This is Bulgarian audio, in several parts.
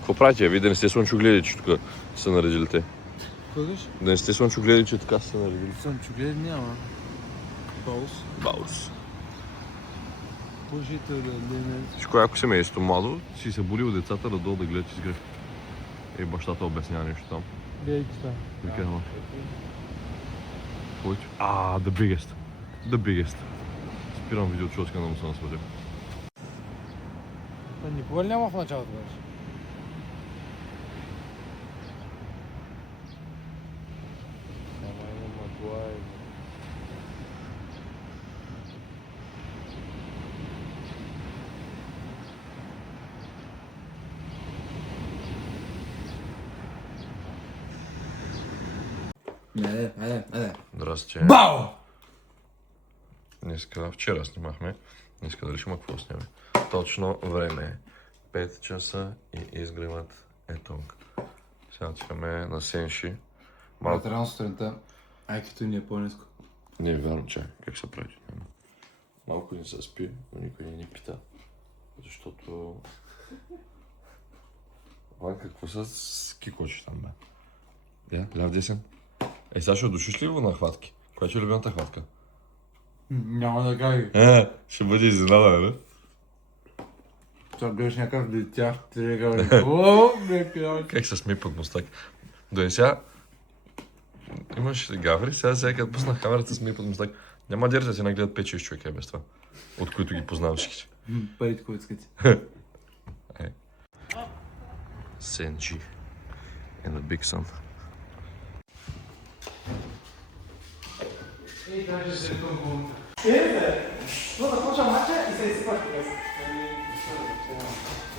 Какво правите? Вие да не сте слънчогледи, че тук са наредили те. Кодиш? Да не сте слънчогледи, че така са наредили. Слънчоглед няма. Баус. Баус. Положително, не. Всичко яко семейство младо, си се буди от децата да долу да гледат изгрев. И бащата обяснява нещо там. Гледай това. Вика, ама. Който? The biggest. The biggest. Спирам видеото, че искам да му се насладя. Никога ли няма в началото вече? Има Магуайр. Айде. Здрасти. Бау! Вчера снимахме. Днеска дали ще има какво снимаме. Точно време е 5 часа и изгревът е тук. Сега отиваме на Сенши. Рано сутринта айкито ни е по-ниско. Не е вярно, че как се прави. Малко ни се спи, но никой не ни пита. Защото... Ванка, какво са скикочи там, бе? Ляв десен. Сега ще душиш ли на хватки? Коя е любимата хватка? Няма да кажи. Ще бъде изненада, бе? Това гледаш някакъв дитя, ти ли кажи. О, бе, пиял. Как се смей под мустак? Дой сега... Имаш ли гаври? Сега като пуснах камерата смей под мустак. Няма дерза ти нагледат 5-6 човека без това. От които ги познавам всички. Парите, които искате. Сенджи. And the big sun. Ей, даже се е толкова. Но да почва мача и се изсипаш през.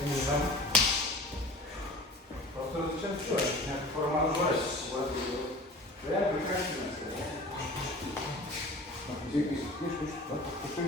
Не знам. Просто различен човек. Някаква форма да говориш. Трябва да кажеш на се. Ти спиш, пуши.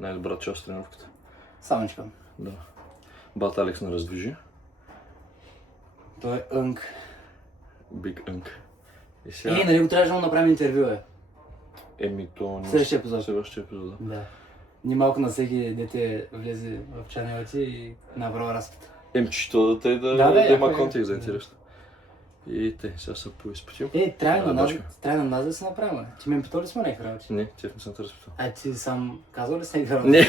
Най-добра част от тренировката. Самичка. Да. Бат Алекс не раздвижи. Той е ънк. Big Unk. И Е, нали го трябваше да направим интервю, то... Следващия епизод. Следващия епизод, да. Да. Ни малко на всеки дете влезе в чанелите и направо разпита. Чето да те да има контекст за интересно. И те, сега са поизпитил. Трябва на нас да се направим. Ти ме питал ли сме някакви работи? Не, те не съм те разпитал. Ти сам казал ли си някакви работи? Не.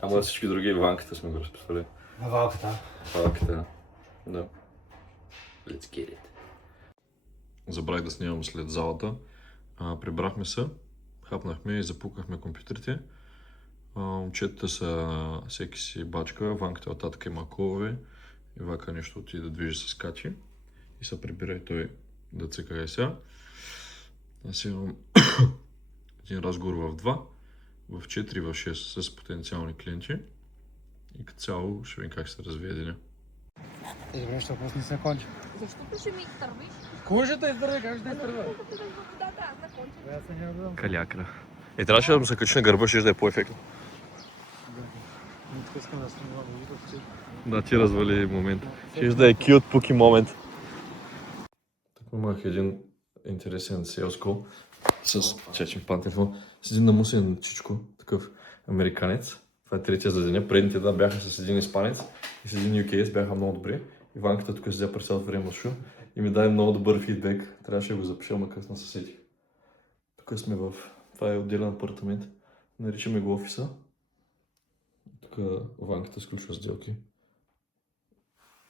Ама всички други ванката сме го разпитали. На валката. Валката, да. Let's get it. Забравих да снимам след залата. Прибрахме се, хапнахме и запукахме компютрите. Момчетата са всеки си бачка, Ванката от татък има колове. И Вака нещо отиде да движи с Кати. И се прибира и той да цъка сега. Аз имам един разговор в 2, в 4 и в 6 с потенциални клиенти. И като цяло ще видим как се развие деня. Добре, що просто не се кончи. Защото ще ми изтървиш. Кой ще те изтърви? Как ще те изтърви? Да, закончим. Аз няма да дам. Калякра. Трябваше да му се качи на гърба, ще да е по-ефектно. Не искам да снимам видео. Да, ти развали момент. Ще да е cute пуки момент. Тук имах един интересен sales call с Чечин Пантелфон. С един намусен чичко, такъв американец. Това е третия за деня. Предните да бяха с един испанец и с един UKS бяха много добри. Иванката тук седя през цялото време шу и ми даде много добър фидбек. Трябваше да го запиша, ама късно се сетих. Тук сме в... Това е отделен апартамент. Наричаме го офиса. Тук Ванката сключва сделки.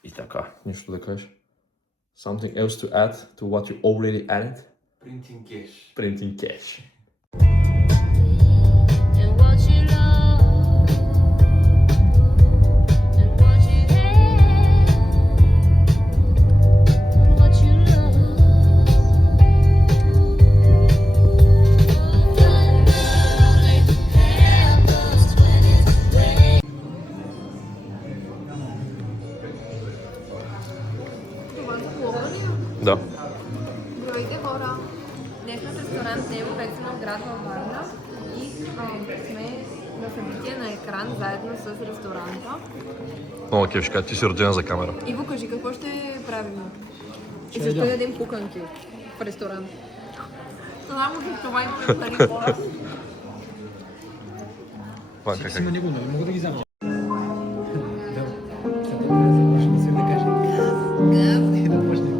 И така, нищо да кажеш. Something else to add to what you already added? Printing cash. Printing cash. And what you love. Да. Здравейте хора! Днес в ресторант Нево вече сме в град във Варна и сме на събитие на екран заедно с ресторанта. Много кефшка, ти си родена за камера. Иво, кажи какво ще правим? И защо ядем пуканки в ресторант? Само за това имаме пари хора. Ванка, как? Него, нали мога да ги взема? Да. Сега да започне да си да каже. И да почне.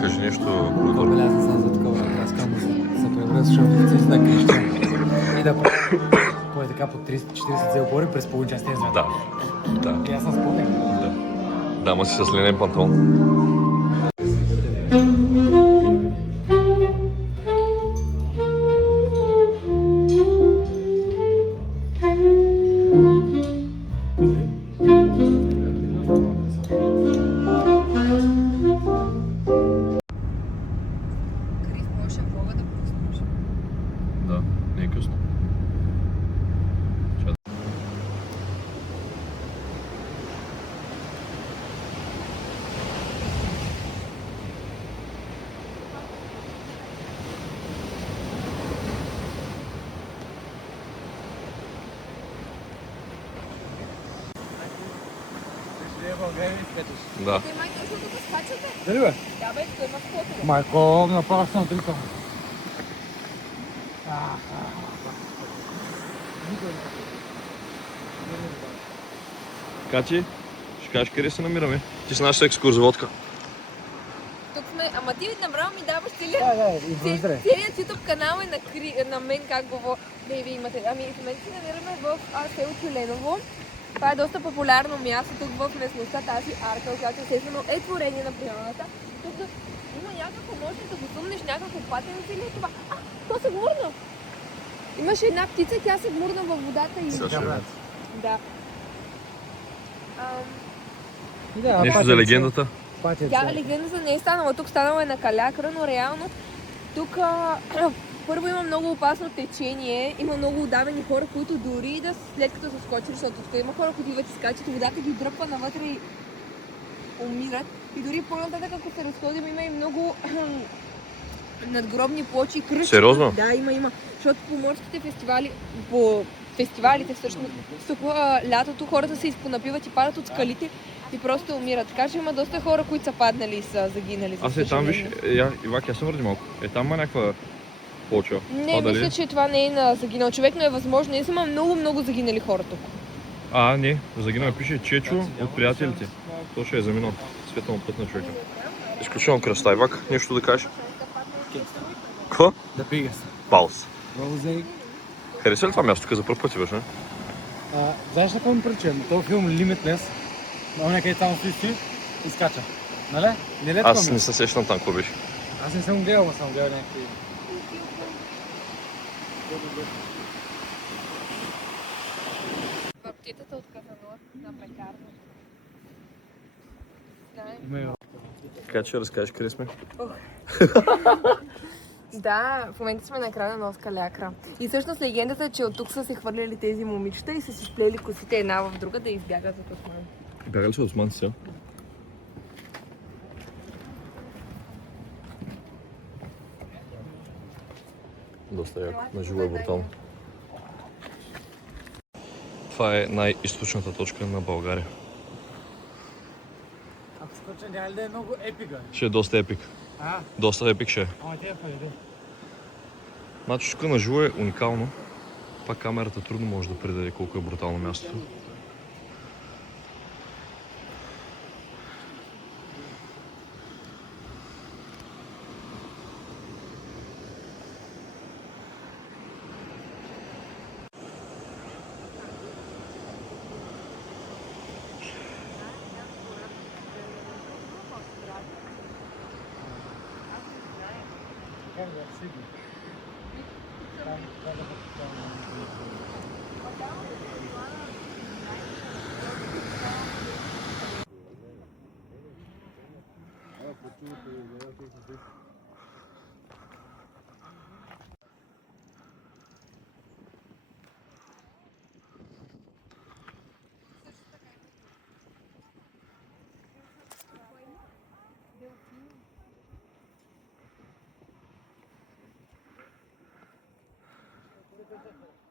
Кажи нещо културно. Белязан съм за такова разказано за превръз, защото си знак Крещан. И да по така по 30-40 се опори през половин час тези Да. Да. И аз съм спомнен. Да. Дама си с линен панталон. Крив, може влога да пуснеш. Да, не е късно. Да. Те май точно тук скачате? Дали бе? Да бе, той има спотове. Майко, направо съм отрикал. Кати, ще кажеш къде се намираме? Ти си нашата екскурзоводка. Тук сме, ама ти направо ми даваш Импровизирай. целият YouTube канал е на мен как го вие имате. Ами в момента се намираме в село Тюленово. Това е доста популярно място тук в местността, тази арка, която естествено е творение на природата. Тук има някакво, може да го сумнеш, някакво патенце или е това. То се гмурна! Имаше една птица, тя се гмурна във водата и... Да. Нещо за легендата? Тя легендата не е станала, тук станала е на Калякра, но реално тук първо има много опасно течение, има много удавени хора, които дори да след като са скочили, защото тук има хора, които идват и скачат и водата ги дръпва навътре и умират. И дори по-нататък, ако се разходим, има и много надгробни плочи и кръчки. Сериозно? Да, има. Защото по морските фестивали, по фестивалите всъщност, тук лятото хората се изпонапиват и падат от скалите и просто умират. Така че има доста хора, които са паднали и са загинали. Аз е там, виж, Ивак, я се върди малко. Е там има някаква почва. Не, мисля, че това не е на загинал човек, но е възможно. Ние има много загинали хора тук. Не, загинал пише Чечо от приятелите. То ще е заминал светлно път на човека. Изключително красота. Ивак, нещо да кажеш? Какво? Да пигас. Паус. Розей. Хареса ли това място, тук за първ път идваш, не? Знаеш на какво ми причина? На този филм Limitless, някъде там стои и скача. Нали? Не ли Аз не се сещам там, какво беше. Аз не съм гледал, но съм гледал някакви... Баптитата от Казанор на пекарна. Така че разкажеш къде сме. Да, в момента сме на края на нос Калякра. И всъщност легендата е, че от тук са се хвърляли тези момичета и са си сплели косите една в друга да избягат от осман. Бяга ли се от османци сега? Доста яко. На живо е брутално. Това е най-източната точка на България. Ако скоча, няма ли да е много епика? Ще е доста епик. Доста епик ще е. Ама тя е палиде. Значи тук на живо е уникално. Пак камерата трудно може да предаде колко е брутално мястото. Ха-ха-ха.